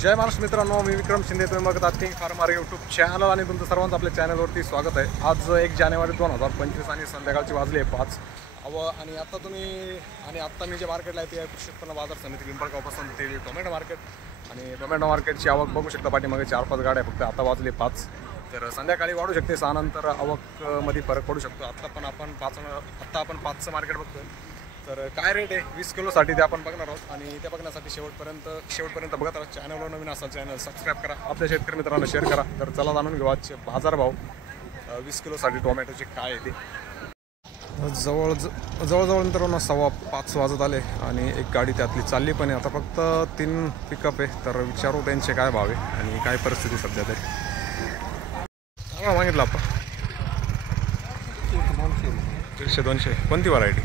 जय महाराष्ट्र मित्रांनो, मी विक्रम शिंदे. तुम्ही बघत आहात किंग फार्मर यूट्यूब चॅनल आणि तुमचं सर्वांचं आपल्या चॅनलवरती स्वागत आहे. आज 1 जानेवारी 2025 आणि संध्याकाळची वाजले 5 आणि आत्ता मी जे मार्केटला आहे ते कृषी उत्पन्न बाजार समिती पिंपळगावपासून ते टोमॅटो मार्केट आणि टोमॅटो मार्केटची आवक बघू शकता. पाठीमागे 4-5 गाड्या फक्त. आता वाजले 5, तर संध्याकाळी वाढू शकते. 6 नंतर आवकमध्ये फरक पडू शकतो. आत्ता आपण 5चं मार्केट बघतोय. तर काय रेट आहे 20 किलोसाठी ते आपण बघणार आहोत आणि ते बघण्यासाठी शेवटपर्यंत बघत राहा. चॅनलवर नवीन असाल चॅनल सबस्क्राईब करा, आपल्या शेतकरी मित्रांना शेअर करा. तर चला जाणून घेऊ आजचे बाजारभाव 20 किलोसाठी टोमॅटोचे काय आहे ते. जवळजवळ मित्रांनो 5:15 वाजत आले आणि एक गाडी त्यातली चालली पण आहे. आता फक्त 3 पिकअप आहे. तर विचारू त्यांचे काय भाव आहे आणि काय परिस्थिती सध्या तरी. मागितलं आपण 150-200. कोणती व्हरायटी?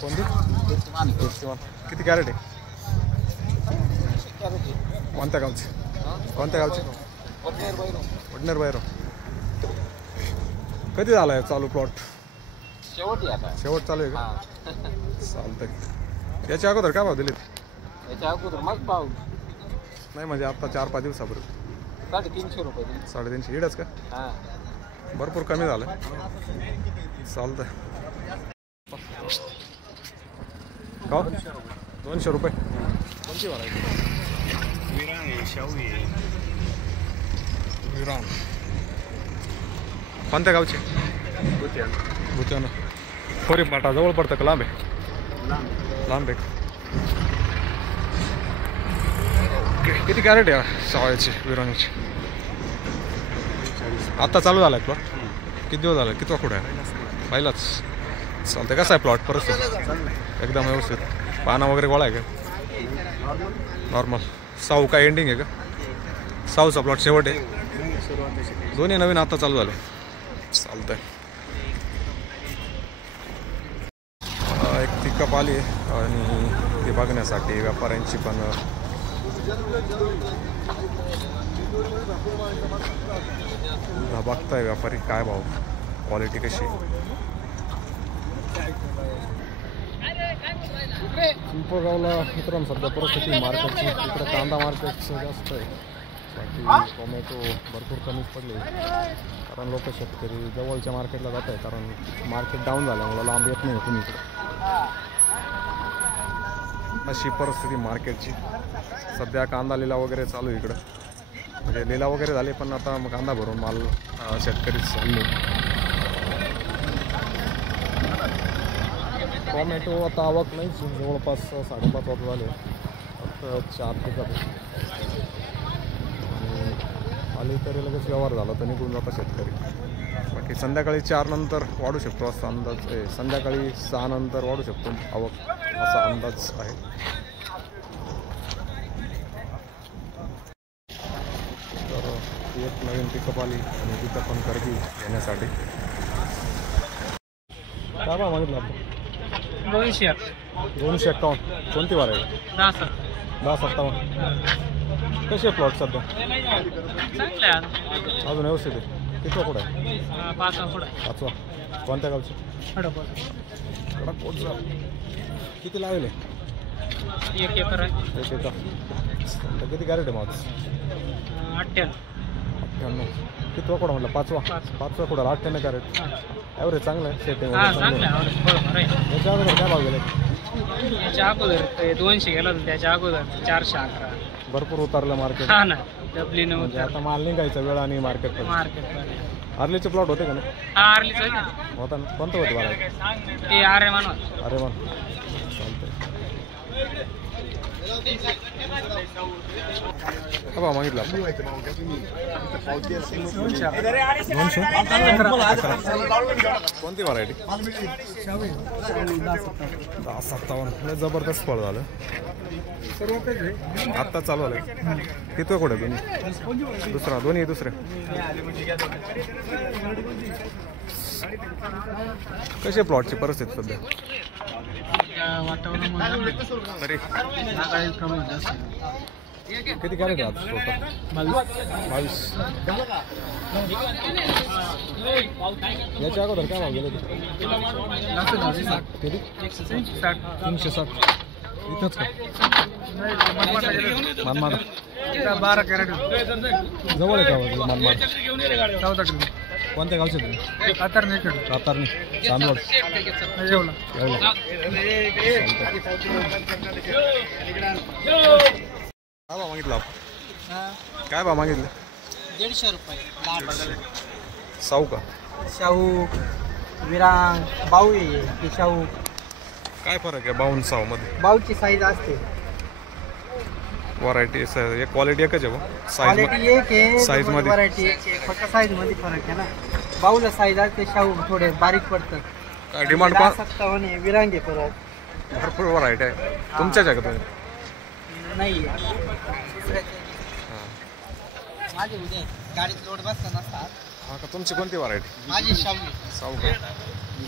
कोणती? किती कॅरेट आहे? कोणत्या गावचे? वडनेर बैरो. कधी झाला आहे चालू प्लॉट? शेवट चालू आहे का? चालतंय. याच्या अगोदर काय भाव दिले? याच्या अगोदर मग भाव नाही म्हणजे आता 4-5 दिवसापूर्वी 350 रुपये. 350 इडच का? भरपूर कमी झालं. चालतंय. का 200 रुपये? कोणती व्हरायटी? विरान. कोणत्या गावचे? भुत्यानं. खोरी पाटा जवळ पडतं का लांब आहे? लांब आहे. किती कॅरेट आहे सावळ्याची विरांची? आत्ता चालू झाला आहे प्लॉट? किती दिवस झाला? किती वाकुड आहे? पहिलाच. चालतं. कसं आहे प्लॉट परिस्थिती? एकदम व्यवस्थित. पाना वगैरे गोळा आहे का? नॉर्मल. साऊ काय एंडिंग आहे का? साऊचा प्लॉट शेवट आहे? दोन्ही नवीन आता चालू झाले. चालतंय. एक पिकअप आली आणि ती बघण्यासाठी व्यापाऱ्यांची पण बघताय व्यापारी काय भाव, क्वालिटी कशी. पिंपळगावला मित्रांनो सध्या परिस्थिती मार्केटची इकडे कांदा मार्केटचं जास्त आहे. बाकी टोमॅटो भरपूर कमीच पडले कारण लोक शेतकरी जवळच्या मार्केटला जात आहे कारण मार्केट डाऊन झाल्यामुळे लांब येत नाही कुणीकडे. अशी परिस्थिती मार्केटची सध्या. कांदा लिलाव वगैरे चालू आहे इकडं. म्हणजे लिलाव वगैरे झाले पण आता कांदा भरून माल शेतकरी चालले. टोमॅटो आता आवक नाही. जवळपास 5:30 वाजता झाले. फक्त 4 पिकअप आणि आली तरी लगेच व्यवहार झाला तर निघून जाता शेतकरी. बाकी संध्याकाळी 4 नंतर वाढू शकतो असा अंदाज आहे. संध्याकाळी 6 नंतर वाढू शकतो आवक असा अंदाज आहे. तर एक नवीन पिकअप आली आणि तिथं पण गर्दी येण्यासाठी. काय भाव मागितलं आपण? 251. कोणती व्हरायटी? 1057. कसे प्लॉट सध्या? अजून व्यवस्थित आहे. किती कुठं आहे? 5वा. कोणत्या गावचे? कडककोटचा. किती लावले? 1 एकर आहे. 1 एकर. किती कॅरेट आहे मग? 98. किती वाकडा म्हटलं? 5वा कुठं? 98 कॅरेट. ॲव्हरेज चांगलं आहे. सेटिंग याच्या अगोदर काय भाव गेले? याच्या अगोदर 200 गेला होता. त्याच्या अगोदर 411. भरपूर उतरलं मार्केट. हा ना. डबली न म्हणजे आता माल निघायचा वेळ आणि मार्केट. आर्लीचे प्लॉट होते का ना? हा आर्लीच होता ना. कोणतं होतं मला? ते आर्यमान. चालतंय. का मागितलं आपण? 200. कोणती व्हरायटी? 1057. जबरदस्त फळ झालं. आत्ता चालू आलं. किती कुठे दोन्ही? दुसरा. दोन्ही दुसरे. कशी प्लॉटची परिस्थिती सध्या? तरी किती कॅरेट आहे टोटल? 22. याच्या अगोदर काय भाव गेले? किती? 360. इथंच का मनमाड 12 कॅरेट जवळ आहे का मनमाड 14 किलो कोणत्या गावचे तुम्ही कातरणे खेळ सातारणी चांदवड जेवला एवढं काय भाव मागितला आपण? काय भाव मागितले 150 रुपये साऊ का शाहू विरांग बाऊ आहे ती शाहू काय फरक आहे बावन्न साऊ मध्ये बाऊची साईज असते व्हरायटी क्वालिटी एकच आहे साईज क्वालिटी एक आहे size मध्ये. व्हरायटी एक आहे फक्त साईज मध्ये फरक आहे ना बाऊला साईज असते शाहू थोडे बारीक पडतं काय डिमांड 57 आहे विरांग आहे परत भरपूर व्हरायटी आहे तुमच्याच आहे का तुम्ही नाही माझे उद्या गाडीत लोड बसता नसतात हा का तुमची कोणती व्हरायटी माझी शाहू साऊ का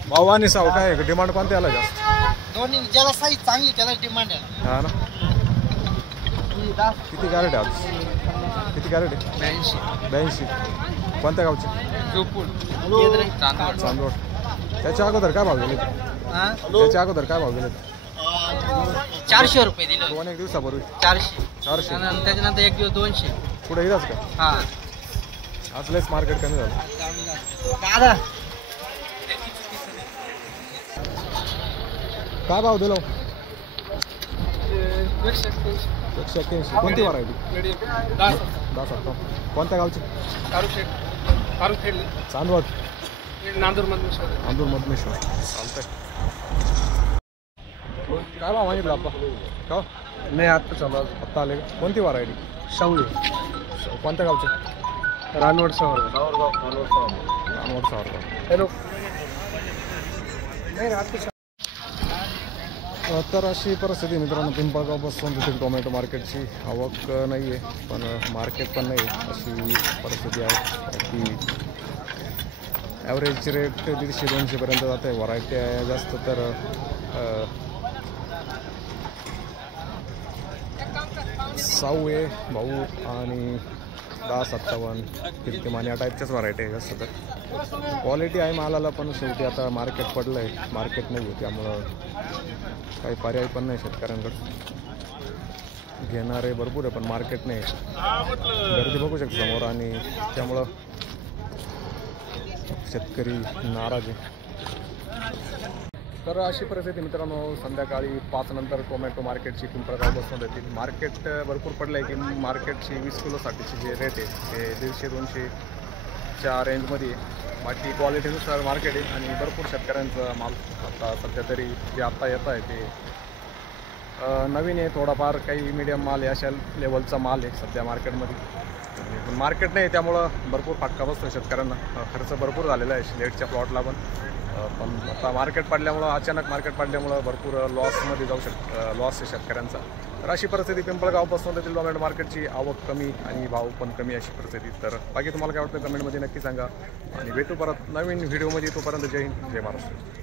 भाऊ आणि साऊ काय डिमांड कोणत्या आला जास्त दोन्ही ज्याला साईज चांगली त्याला डिमांड आहे हा ना किती कॅरेट आहे आज किती कॅरेट आहे 82 कोणत्या गावचे चांदवड त्याच्या अगोदर काय भाव गेले त्याच्या अगोदर काय भाव गेले 400 रुपये दिले 2-1 दिवसापूर्वी 400 400 त्याच्यानंतर एक दिवस 200 पुढे येतात का हा आज लयच मार्केट कमी झालं दादा काय भाव दिलो 181 कोणती व्हरायटी 10 कोणत्या गावची चांदवड नांदूर मधून अंदूर मधमेश्वर चालतंय काय भाव मागितला आपला का नाही आता चालू आत्ता आले का? कोणती व्हरायटी शाहू कोणत्या गावचे रानवड सवर रानवड सावरगाव हॅलो तर अशी परिस्थिती मित्रांनो पिंपळगाव बसून तिथे टोमॅटो मार्केटची आवक नाही आहे पण मार्केट पण नाही अशी परिस्थिती आहे की ॲव्हरेज रेट 150-200 पर्यंत जात आहे व्हरायटी आहे जास्त तर साऊ आहे भाऊ आणि 10-57 कीर्तिमान या टाईपच्याच व्हरायटी आहे जास्त तर क्वालिटी आहे मालाला पण शेवटी आता मार्केट पडलं आहे मार्केट नाही आहे त्यामुळं काही पर्याय पण नाही शेतकऱ्यांकडे घेणारे भरपूर आहे पण मार्केट नाही गर्दी बघू शकतो समोर आणि त्यामुळं शेतकरी नाराज आहे तर अशी परिस्थिती मित्रांनो संध्याकाळी 5 नंतर टोमॅटो मार्केटची पिंपळगाव बसून येतील मार्केट भरपूर पडलं आहे की मार्केटची 20 किलोसाठीची जे रेट आहे ते 150-200च्या रेंजमध्ये बाकी क्वालिटीनुसार मार्केट आहे आणि भरपूर शेतकऱ्यांचा माल आता सध्या तरी जे आत्ता येत आहे ते नवीन आहे थोडाफार काही मीडियम माल आहे अशा लेवलचा माल आहे सध्या मार्केटमध्ये पण मार्केट नाही त्यामुळं भरपूर फटका बसतो शेतकऱ्यांना खर्च भरपूर झालेला आहे लेटच्या प्लॉटला पण आता मार्केट पडल्यामुळं अचानक मार्केट पडल्यामुळं भरपूर लॉसमध्ये जाऊ लॉस आहे शेतकऱ्यांचा तर अशी परिस्थिती पिंपळगावपासून तेथील टोमॅटो मार्केटची आवक कमी आणि भाव पण कमी अशी परिस्थिती तर बाकी तुम्हाला काय वाटतं कमेंटमध्ये नक्की सांगा आणि भेटू परत नवीन व्हिडिओमध्ये तोपर्यंत जय हिंद जय महाराष्ट्र